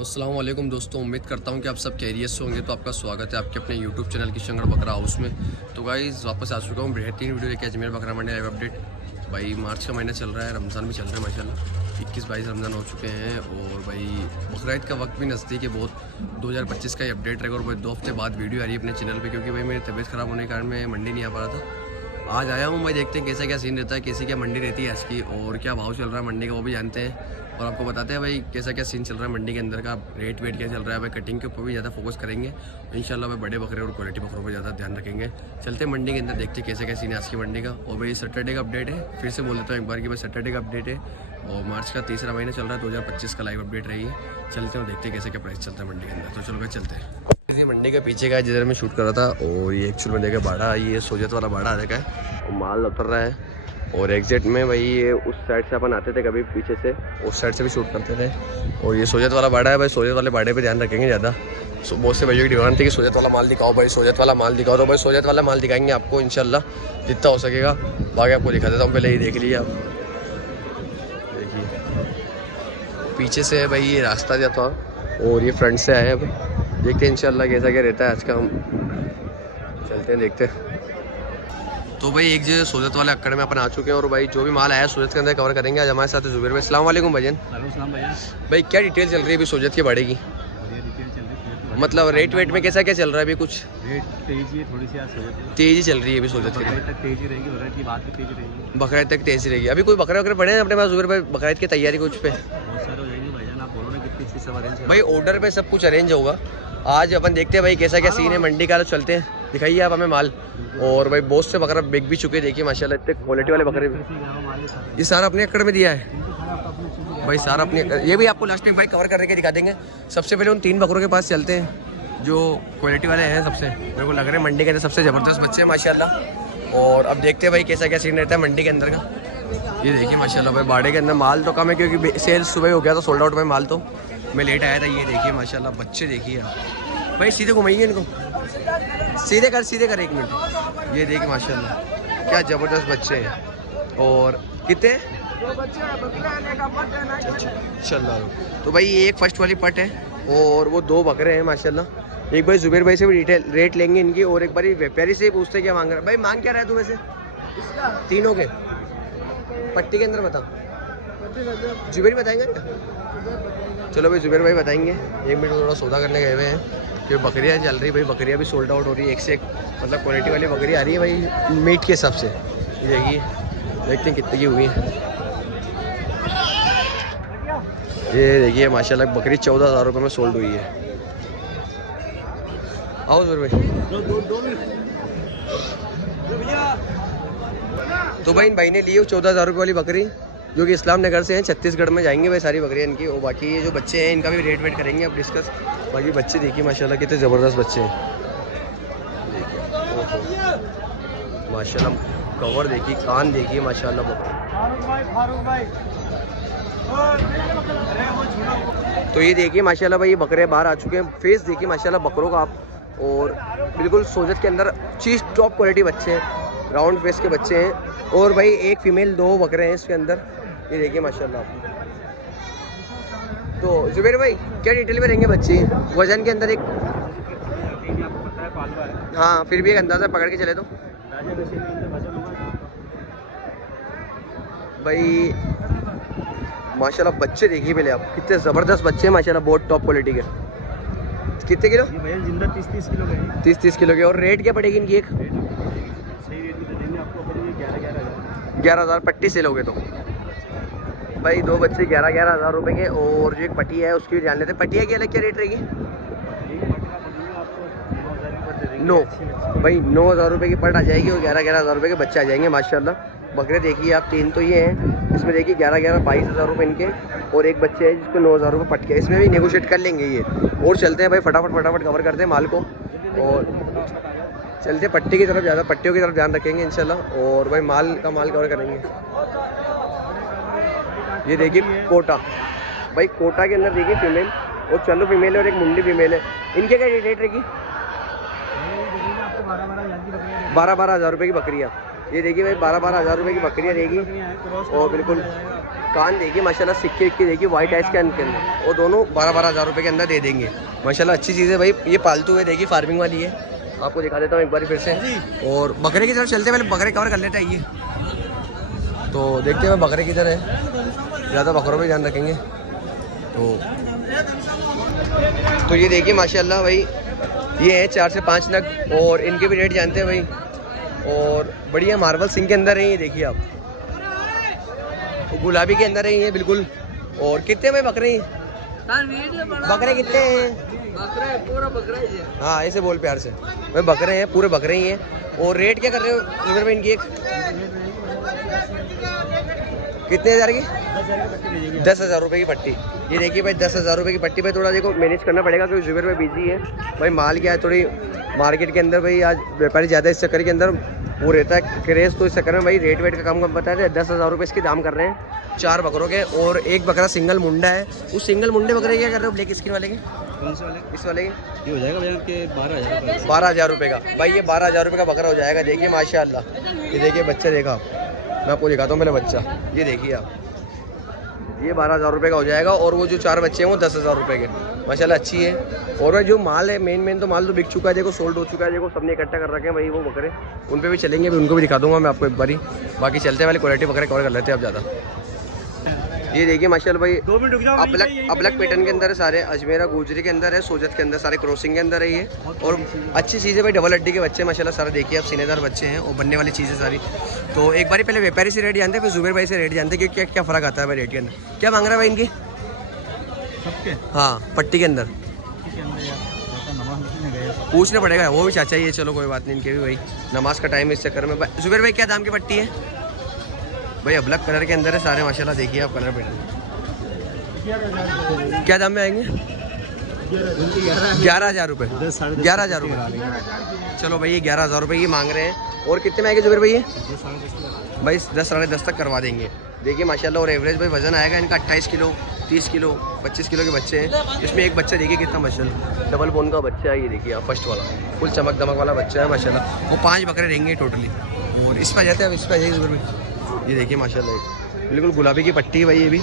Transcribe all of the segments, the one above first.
अस्सलाम वालेकुम दोस्तों, उम्मीद करता हूँ कि आप सब खैरियत से होंगे। तो आपका स्वागत है आपके अपने यूट्यूब चैनल किशनगढ़ बकरा हाउस में। तो गाइस वापस आ चुका हूँ बेहतरीन वीडियो लेके अजमेर बकरा मंडी लाइव अपडेट। भाई मार्च का महीना चल रहा है, रमज़ान भी चल रहा है माशाल्लाह। 21-22 रमज़ान हो चुके हैं और भाई बकरा ईद का वक्त भी नज़दीक है बहुत। 2025 का ही अपडेट रहेगा और भाई 2 हफ्ते बाद वीडियो आ रही है अपने चैनल पर, क्योंकि भाई मेरी तबीयत ख़राब होने के कारण मैं मंडी नहीं आ पा रहा था। आज आया हूँ, भाई देखते हैं कैसा क्या सीन रहता है, कैसी क्या मंडी रहती है आज की और क्या भाव चल रहा है मंडी का वो भी जानते हैं। और आपको बताते हैं भाई कैसा क्या सीन चल रहा है मंडी के अंदर का, रेट वेट क्या चल रहा है। भाई कटिंग के ऊपर भी ज़्यादा फोकस करेंगे इंशाल्लाह। भाई बड़े बकरे और क्वालिटी बकरों पर ज़्यादा ध्यान रखेंगे। चलते हैं मंडी के अंदर, देखते हैं कैसा क्या सीन है आज की मंडी का। और भाई सैटरडे का अपडेट है, फिर से बोल देता हूँ एक बार कि भाई सैटरडे का अपडेट है और मार्च का तीसरा महीना चल रहा है, 2025 का लाइव अपडेट रही है। चलते हैं और देखते हैं कैसे क्या प्राइस चलता है मंडी के अंदर। तो चलो भाई चलते हैं। इसी मंडी के पीछे का जिधर मैं शूट कर रहा था और ये एक्चुअल में देखा बाड़ा, ये सोजत वाला बाड़ा आ देखा है और माल उतर रहा है। और एग्जैक्ट में भाई ये उस साइड से अपन आते थे कभी पीछे से, उस साइड से भी शूट करते थे। और ये सोजत वाला बाड़ा है भाई, सोजत वाले बाड़े पे ध्यान रखेंगे ज़्यादा। बहुत से भाइयों की डिमांड थी कि सोजत वाला माल दिखाओ भाई, सोजत वाला माल दिखाओ। तो भाई सोजत वाला माल दिखाएंगे आपको इंशाल्लाह जितना हो सकेगा। बाकी आपको दिखा देता हूँ, पहले ये देख लीजिए आप, देखिए पीछे से है भाई ये रास्ता जाता है और ये फ्रंट से आया है भाई। देखते हैं इंशाल्लाह कैसा क्या रहता है आज का, हम चलते हैं देखते हैं। तो भाई एक जो सोजत वाले अक्कड़ में अपन आ चुके हैं और भाई जो भी माल आया है सोजत के अंदर कवर करेंगे। आज हमारे साथ है जुबैर भाई। अस्सलाम वालेकुम भजन। भाई क्या डिटेल चल रही है अभी सोजत के बाड़े की, मतलब रेट वेट में कैसा क्या चल रहा है अभी? कुछ रेट तेजी है, थोड़ी सी तेजी चल रही है अभी सोजत की, तेजी रहेगी, बकरीद की बात भी तेजी रहेगी, बकरीद तक तेजी रहेगी। अभी कोई बकरे वकरे पड़े हैं अपने पास जुबैर भाई बकरीद की तैयारी कुछ पे? बहुत सारे हो जाएंगे भाईजान। आप बोलो ना कितनी चीज़ सब अरेंज भाई ऑर्डर पे सब कुछ अरेंज होगा। आज अपन देखते हैं भाई कैसा क्या सीन है मंडी का। तो चलते हैं, दिखाइए आप हमें माल। और भाई बहुत से बकरा बिक भी चुके हैं, देखिए माशाल्लाह इतने क्वालिटी वाले बकरे। ये सारा अपने अक्कड़ में दिया है भाई, सारा अपने। ये भी आपको लास्ट में भाई कवर करने के दिखा देंगे। सबसे पहले उन 3 बकरों के पास चलते हैं जो क्वालिटी वाले हैं। सबसे मेरे को लग रहा है मंडी के अंदर सबसे ज़बरदस्त बच्चे हैं माशाल्लाह। और अब देखते हैं भाई कैसा क्या सीन रहता है मंडी के अंदर का। ये देखिए माशाल्लाह भाई बाड़े के अंदर माल तो कम है क्योंकि सेल्स सुबह हो गया था, सोल्ड आउट में माल, तो मैं लेट आया था। ये देखिए माशाल्लाह बच्चे देखिए आप भाई, सीधे घुमाइए इनको, सीधे कर 1 मिनट। ये देखिए माशाल्लाह क्या ज़बरदस्त बच्चे हैं। और कितने चल रहा है। तो भाई ये एक फर्स्ट वाली पट है और वो 2 बकरे हैं माशाल्लाह। एक भाई जुबैर भाई से भी डिटेल रेट लेंगे इनकी और एक बारी व्यापारी से ही पूछते हैं क्या मांग रहा है। भाई मांग क्या रहा है तू वैसे तीनों के? पट्टी के अंदर बता, जुबैर बताएंगे क्या? चलो भाई जुबैर भाई बताएंगे। 1 मिनट थोड़ा सौदा करने गए हुए हैं क्योंकि बकरियाँ चल रही भाई, बकरियाँ भी सोल्ड आउट हो रही है। एक से एक मतलब क्वालिटी वाली बकरी आ रही है भाई मीट के हिसाब से। देखिए देखते हैं कितनी की हुई है। ये देखिए माशाल्लाह बकरी 14,000 रुपये में सोल्ड हुई है। आओ जुबैर भाई। तो भाई इन भाई ने लिए 14,000 रुपये वाली बकरी जो कि इस्लाम नगर से हैं, छत्तीसगढ़ में जाएंगे भाई सारी बकरियाँ इनकी। और बाकी ये जो बच्चे हैं इनका भी रेट वेट करेंगे अब डिस्कस। बाकी बच्चे देखिए माशाल्लाह कितने ज़बरदस्त बच्चे हैं। देखिए माशाल्लाह कवर देखिए, कान देखिए माशाल्लाह बकरी। तो ये देखिए माशाल्लाह भाई ये बकरे बाहर आ चुके हैं। फेस देखिए माशाल्लाह बकरों का आप, और बिल्कुल सोजत के अंदर चीज़ टॉप क्वालिटी बच्चे हैं, राउंड फेस के बच्चे हैं। और भाई एक फीमेल 2 बकरे हैं इसके अंदर। ये देखिए माशाल्लाह। तो जुबैर भाई क्या डिटेल में रहेंगे बच्चे वजन के अंदर? एक हाँ फिर भी एक अंदाज़ा पकड़ के चले तो भाई माशाल्लाह बच्चे देखिए पहले आप, कितने ज़बरदस्त बच्चे हैं माशाल्लाह, बहुत टॉप क्वालिटी के। कितने किलो? 30-30 किलो के। 30-30 किलो के। और रेट क्या पड़ेगी इनकी? एक सही रेट में देंगे आपको, 11,000। 11,000 पट्टी से लोगे तो भाई 2 बच्चे 11,000 रुपये के। और जो एक पट्टी है उसकी भी जान लेते हैं। पट्टिया की अलग क्या रेट रहेगी? 9 भाई 9,000 रुपये की पट आ जाएगी और 11,000 रुपये के बच्चे आ जाएंगे माशाल्लाह। बकरे देखिए आप 3 तो ये हैं, इसमें देखिए 22,000 रुपये इनके। और एक बच्चे है जिसको 9,000 रुपये पट के, इसमें भी नेगोशिएट कर लेंगे ये। और चलते हैं भाई फटाफट कवर करते हैं माल को और चलते हैं पट्टी की तरफ, ज़्यादा पट्टियों की तरफ ध्यान रखेंगे इंशाल्लाह। और भाई माल कवर करेंगे। ये देखिए कोटा भाई, कोटा के अंदर देखिए फीमेल और चलो फीमेल है और एक मुंडी फीमेल है। इनके क्या रेट रहेगी? 12,000 रुपये की बकरियाँ। ये देखिए भाई 12-12 हज़ार रुपये की बकरियाँ रहेगी। और बिल्कुल कान देखिए माशाल्लाह, सिक्के विक्के देखिए वाइट आइस के अंदर, और दोनों 12-12 हज़ार रुपये के अंदर दे देंगे माशाल्लाह। अच्छी चीज़ है भाई। ये पालतू है देखिए, फार्मिंग वाली है। आपको दिखा देता हूँ एक बार फिर से। और बकरे की तरफ चलते पहले बकरे कवर कर लेते हैं। ये तो देखते हैं बकरे किधर है, ज़्यादा बकरों पर ध्यान रखेंगे। तो ये देखिए माशाल्लाह भाई, ये है 4 से 5 नग, और इनके भी रेट जानते हैं भाई। और बढ़िया मार्बल सिंह के अंदर है ये देखिए आप, तो गुलाबी के अंदर है ये बिल्कुल। और कितने भाई बकरे हैं? बकरे कितने हैं? पूरा बकरा ही है। हाँ ऐसे बोल प्यार से भाई, बकरे हैं पूरे बकरे ही हैं। और रेट क्या कर रहे हो जुबेर भाई इनकी? एक कितने हज़ार की? 10,000 रुपये की पट्टी। ये देखिए भाई 10,000 रुपये की पट्टी पे थोड़ा देखो मैनेज करना पड़ेगा क्योंकि जुबेर भाई बिजी है भाई। माल क्या है, थोड़ी मार्केट के अंदर भाई आज व्यापारी ज़्यादा, इस चक्कर के अंदर वो रहता है क्रेज़, तो इस चक्कर में भाई रेट वेट का कम बता रहे हैं। 10,000 रुपये इसके दाम कर रहे हैं 4 बकरों के। और एक बकरा सिंगल मुंडा है। उस सिंगल मुंडे बकरे क्या कर रहे हो ब्लैक स्किन वाले के? कौन से वाले? इस वाले के ये हो जाएगा भैया के 12,000। 12,000 रुपये का भाई, ये 12,000 रुपये का बकरा हो जाएगा। देखिए माशाल्लाह, ये देखिए बच्चा देखा आप, मैं आपको दिखाता हूँ पहले बच्चा। ये देखिए आप, ये 12,000 रुपये का हो जाएगा। और वो जो 4 बच्चे हैं वो 10,000 रुपये के माशाल्लाह अच्छी है। और जो माल है मेन तो माल तो बिक चुका है देखो, सोल्ड हो चुका है देखो, सबने इकट्ठा कर रखे हैं भाई वो बकरे। उन पे भी चलेंगे, भी उनको भी दिखा दूंगा मैं आपको एक बारी। बाकी चलते हैं वाली क्वालिटी बकरे कवर कर लेते हैं आप ज़्यादा। ये देखिए माशाल्लाह भाई, 2 मिनट रुक जाओ। अबलक पैटर्न के अंदर है सारे, अजमेरा गुजरी के अंदर है, सोजत के अंदर, सारे क्रॉसिंग के अंदर है ये। और अच्छी चीज़ है भाई, डबल हड्डी के बच्चे माशाल्लाह सारा देखिए आप, सीनेदार बच्चे हैं और बनने वाली चीज़ें सारी। तो एक बारी पहले व्यापारी से रेट जानते हैं, फिर जुबेर भाई से रेट जानते हैं कि क्या क्या फ़र्क आता है भाई रेट के अंदर। क्या मांग रहा है भाई इनकी सबके? हाँ पट्टी के अंदर पूछना पड़ेगा, वो भी चाचा ही है। चलो कोई बात नहीं, इनके भी भाई नमाज का टाइम है इस चक्कर में। जुबेर भाई क्या दाम की पट्टी है भाई? अबलक कलर के अंदर है सारे माशाल्लाह, देखिए आप कलर पैटर्न। क्या दाम में आएंगे? 11,000 रुपये। 11,000 रुपये। चलो भाई ये 11,000 रुपये ये मांग रहे हैं। और कितने में आएंगे जुबेर भाई? ये भाई 10 साढ़े 10 तक करवा देंगे। देखिए माशाल्लाह। और एवरेज भाई वजन आएगा इनका 28 किलो, 30 किलो, 25 किलो के बच्चे हैं। इसमें एक बच्चा देखिए कितना माशाल्लाह डबल बोन का बच्चा है। ये देखिए आप फर्स्ट वाला फुल चमक दमक वाला बच्चा है माशाल्लाह। वो 5 बकरे रहेंगे टोटली। और इस पर जाते हैं, अब इस पर जाइए जुबेर भाई। ये देखिए माशाल्लाह बिल्कुल गुलाबी की पट्टी है भाई ये भी।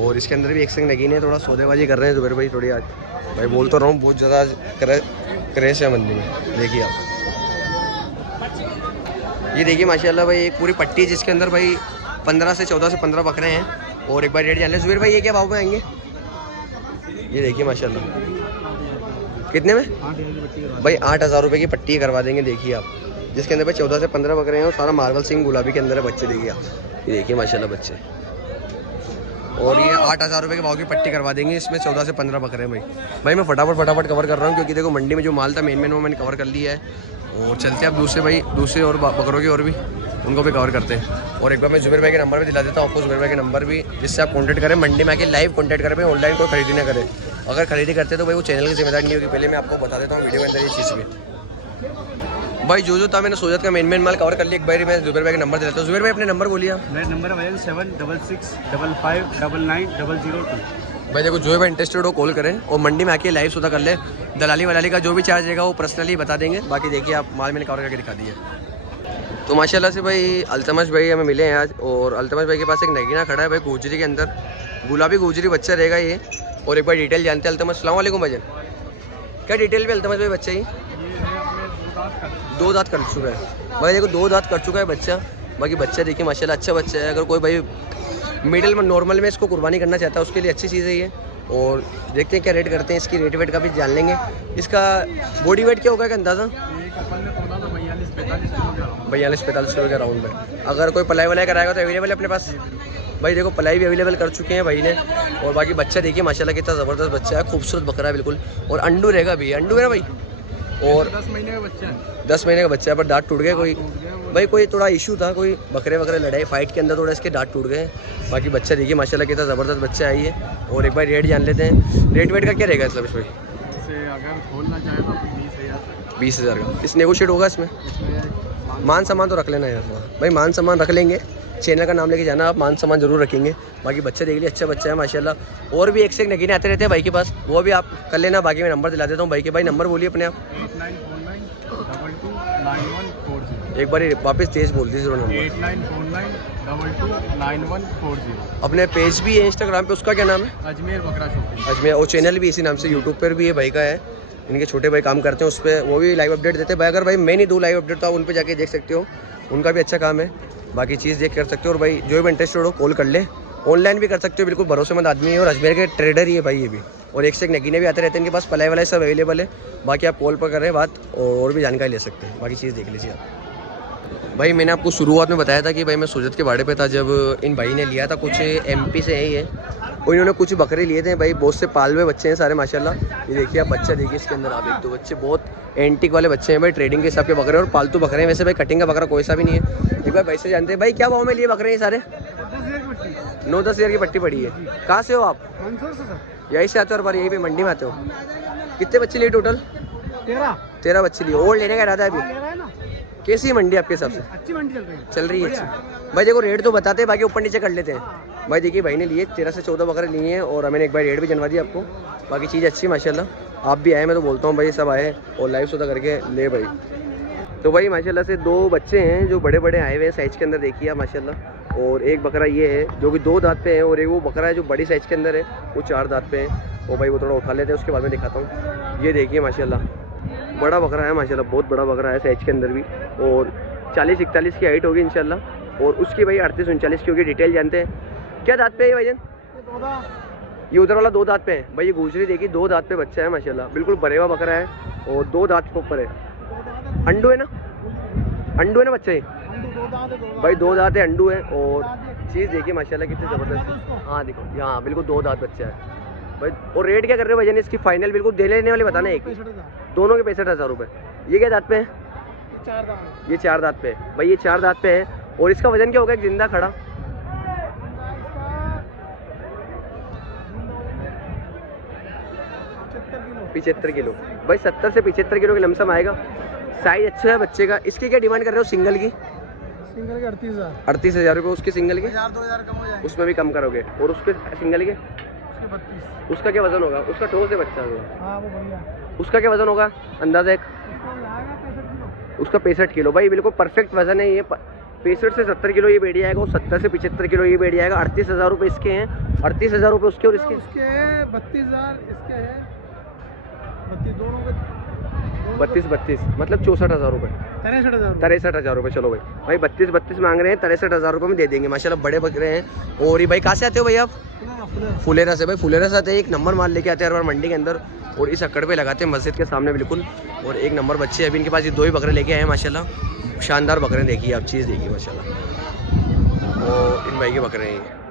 और इसके अंदर भी एक संग नगीन है, थोड़ा सौदेबाजी कर रहे हैं जुबेर भाई थोड़ी आज। भाई बोल तो रहा हूँ बहुत ज़्यादा क्रेश है मंडी में। देखिए आप, ये देखिए माशाल्लाह भाई एक पूरी पट्टी जिसके अंदर भाई 14 से 15 बकरे हैं। और एक बार रेट जान लें जुबेर भाई, ये क्या भाव में आएंगे? ये देखिए माशाल्लाह कितने में भाई? 8,000 रुपये की पट्टी करवा देंगे। देखिए आप, जिसके अंदर भाई 14 से 15 बकरे हैं और सारा मार्बल सिंह गुलाबी के अंदर है बच्चे। देखिए आप, ये देखिए माशाल्लाह बच्चे। और ये 8,000 रुपये के भाव की पट्टी करवा देंगे। इसमें 14 से 15 बकरे हैं भाई। मैं फटाफट कवर कर रहा हूँ क्योंकि देखो मंडी में जो माल था मेन वो मैंने कवर कर लिया है। और चलते हैं अब दूसरे और बकरों की और भी उनको भी कवर करते हैं। और एक बार मैं जुबेर भाई के नंबर भी दिला देता हूँ आपको, जुबेर भाई के नंबर भी, जिससे आप कॉन्टैक्ट करें मंडी में आके लाइव कॉन्टैक्ट करें। ऑनलाइन कोई खरीदी ना करें। अगर खरीदी करते तो भाई वो चैनल की जिम्मेदारी नहीं होगी। पहले मैं आपको बता देता हूँ वीडियो के अंदर ये चीज़ भी। भाई जो था मैंने सोचत का मेन माल कवर कर लिया। एक बार मैं जुबेर भाई का नंबर दिलाता हूँ। जुबेर भाई अपने नंबर बोलिए। मेरा नंबर है 7665599002। भाई देखो जो भी इंटरेस्टेड हो कॉल करें और मंडी में आके लाइव सौदा कर ले। दलाली वलाली का जो भी चार्ज रहेगा वो पर्सनली बता देंगे। बाकी देखिए आप माल मैंने कवर करके दिखा दिया। तो माशाल्लाह से भाई अल्तमश भाई हमें मिले हैं आज। और अल्तमश भाई के पास एक नगीना खड़ा है भाई गुजरी के अंदर, गुलाबी गुजरी बच्चा रहेगा ये। और एक बार डिटेल जानते हैं अल्तमश। अस्सलाम वालेकुम भाईजान, क्या डिटेल भी अल्तमश भाई बच्चा ही 2 दांत कर चुका है भाई। देखो 2 दांत कर चुका है बच्चा। बाकी बच्चा देखिए माशाल्लाह अच्छा बच्चा है। अगर कोई भाई मिडिल में नॉर्मल में इसको कुर्बानी करना चाहता है उसके लिए अच्छी चीज़ है ये। और देखते हैं क्या रेट करते हैं इसकी, रेट वेट का भी जान लेंगे। इसका बॉडी वेट क्या होगा का अंदाज़ा? 42-45 किलो के राउंड में। अगर कोई पलाई वलाई कराएगा तो अवेलेबल है अपने पास भाई। देखो पलाई भी अवेलेबल कर चुके हैं भाई ने। और बाकी बच्चा देखिए माशाल्लाह कितना ज़बरदस्त बच्चा है, खूबसूरत बकरा है बिल्कुल। और अंडू रहेगा भी, अंडू है ना भाई। और 10 महीने का बच्चा है। 10 महीने का बच्चा है पर दांत टूट गए कोई भाई, कोई थोड़ा इशू था, कोई बकरे वकरे लड़ाई फाइट के अंदर थोड़ा इसके दांत टूट गए। बाकी बच्चा देखिए माशाल्लाह कितना ज़बरदस्त बच्चा है ये। और एक बार रेट जान लेते हैं। रेट वेट का क्या रहेगा इसमें? इसे अगर खोलना चाहे तो 20,000 का। इस नेगोशिएट होगा इसमें? मान सामान तो रख लेना यार भाई, मान सामान रख लेंगे। चैनल का नाम लेके जाना आप, मान सामान जरूर रखेंगे। बाकी बच्चा देख लिए अच्छा बच्चा है माशाल्लाह। और भी एक से एक नगीने आते रहते हैं भाई के पास, वो भी आप कर लेना। बाकी मैं नंबर दिला देता हूँ भाई के। भाई नंबर बोलिए अपने आप। 8949229140। एक बार वापस तेज बोल दीजिए नंबर। 8949229140। अपने पेज भी है इंस्टाग्राम पे, उसका क्या नाम है? अजमेर बकरा शॉपिंग। अजमेर। और चैनल भी इसी नाम से यूट्यूब पर भी है भाई का है, इनके छोटे भाई काम करते हैं उस पर, वो भी लाइव अपडेट देते हैं भाई। अगर भाई मैं नहीं दूँ लाइव अपडेट तो आप उन पर जाके देख सकते हो, उनका भी अच्छा काम है, बाकी चीज़ देख कर सकते हो। और भाई जो भी इंटरेस्टेड हो कॉल कर ले, ऑनलाइन भी कर सकते हो, बिल्कुल भरोसेमंद आदमी है और अजमेर के ट्रेडर ही है भाई ये भी। और एक से एक नगीने भी आते रहते हैं इनके पास, पलाई वलाई सब अवेलेबल है। बाकी आप कॉल पर कर रहे हैं बात और भी जानकारी ले सकते हैं, बाकी चीज़ देख लीजिए आप। भाई मैंने आपको शुरुआत में बताया था कि भाई मैं सोजत के बाड़े पे था जब इन भाई ने लिया था, कुछ MP से ही है, और इन्होंने कुछ बकरे लिए थे भाई, बहुत से पालवे बच्चे हैं सारे माशाल्लाह। ये देखिए आप बच्चा देखिए इसके अंदर, आप एक दो बच्चे बहुत एंटिक वाले बच्चे हैं भाई, ट्रेडिंग के हिसाब के बकरे और पालतू बकरे हैं। वैसे भाई कटिंग का बकरा कोई सा भी नहीं है। एक बार भाई से जानते हैं भाई क्या भाव में लिए बकरे हैं सारे? 9-10 हज़ार की पट्टी पड़ी है। कहाँ से हो आप? यहीं से आते हो और बार यहीं पे मंडी में आते हो? कितने बच्चे लिए टोटल? 13 बच्चे लिए। और लेने का इरादा है अभी? कैसी है मंडी आपके हिसाब से? अच्छी मंडी चल रही है अच्छी। भाई देखो रेट तो बताते हैं, बाकी ऊपर नीचे कर लेते हैं। भाई देखिए भाई ने लिए 13 से 14 बकरे लिए हैं और मैंने एक बार रेट भी जनवा दिया आपको। बाकी चीज़ अच्छी माशाल्लाह, आप भी आए, मैं तो बोलता हूँ भाई सब आए और लाइव सौदा करके ले भाई। तो भाई माशाल्लाह से 2 बच्चे हैं जो बड़े बड़े आए हुए हैं साइज़ के अंदर, देखिए आप माशाल्लाह। और एक बकरा ये है जो कि 2 दांत पे है, और एक वो बकरा है जो बड़ी साइज़ के अंदर है, वो 4 दांत पे है। और भाई वो थोड़ा उठा लेते हैं, उसके बाद में दिखाता हूँ। ये देखिए माशाल्लाह बड़ा बकरा है माशाल्लाह, बहुत बड़ा बकरा है साइज़ के अंदर भी, और 40-41 की हाइट होगी इंशाल्लाह। और उसकी भाई 38-39 की होगी। डिटेल जानते हैं। क्या दांत पे है भाईजान? ये उधर वाला 2 दांत पे है भाई। ये गुजरी देखिए 2 दांत पे बच्चा है माशाल्लाह, बिल्कुल भरे हुआ बकरा है और 2 दांत के ऊपर है। अंडू है ना? अंडू है ना बच्चा? ये भाई 2 दांत है, अंडू है। और चीज़ देखिए माशाल्लाह कितनी ज़बरदस्त। हाँ देखो यहाँ बिल्कुल 2 दांत बच्चा है भाई। और रेट क्या कर रहे हो भाईजान इसकी? फाइनल बिल्कुल दे लेने वाले बताना एक, दोनों के 65,000 रुपये। ये क्या दांत पे है? ये 4 दांत पे है भाई, ये 4 दांत पे है। और इसका वजन क्या होगा एक जिंदा खड़ा? 75 किलो भाई, 70 से 75 किलो के लमसम आएगा। साइज अच्छा है बच्चे का। इसकी क्या डिमांड कर रहे हो सिंगल की? सिंगल के 38,000। 38,000 रुपये उसके सिंगल के? 1,000-2,000 कम हो जाएंगे। उसमें भी कम करोगे। और उसके सिंगल के? 32। उसका क्या वजन होगा? उसका ठोस है बच्चा होगा। हाँ वो बढ़िया। उसका क्या वजन होगा अंदाजा एक? उसका 65 किलो भाई, बिल्कुल परफेक्ट वजन है ये। 65 से 70 किलो ये बेड़ी आएगा और 70 से 75 किलो ये बेड़ी आएगा। 38,000 रुपये इसके हैं, 38,000 रुपये उसके और इसके? उसके 32,000 इसके है, 32 मतलब 64,000 रुपये, 63,000 रुपये। चलो भाई 32 मांग रहे हैं, 63,000 रुपये में दे देंगे माशाल्लाह, बड़े बकरे हैं। और ये भाई कहाँ से आते हो भाई आप? फुलेरा से। भाई फुलेरा से आते हैं, एक नंबर माल लेके आते हैं हर बार मंडी के अंदर, और इस अक्कड़ पे लगाते हैं मस्जिद के सामने बिल्कुल। और एक नंबर बच्चे अभी इनके पास ये 2 ही बकरे लेके आए हैं माशाल्लाह, शानदार बकरे। देखिए आप चीज़ देखिए माशाल्लाह, और इन भाई के बकरे हैं ये।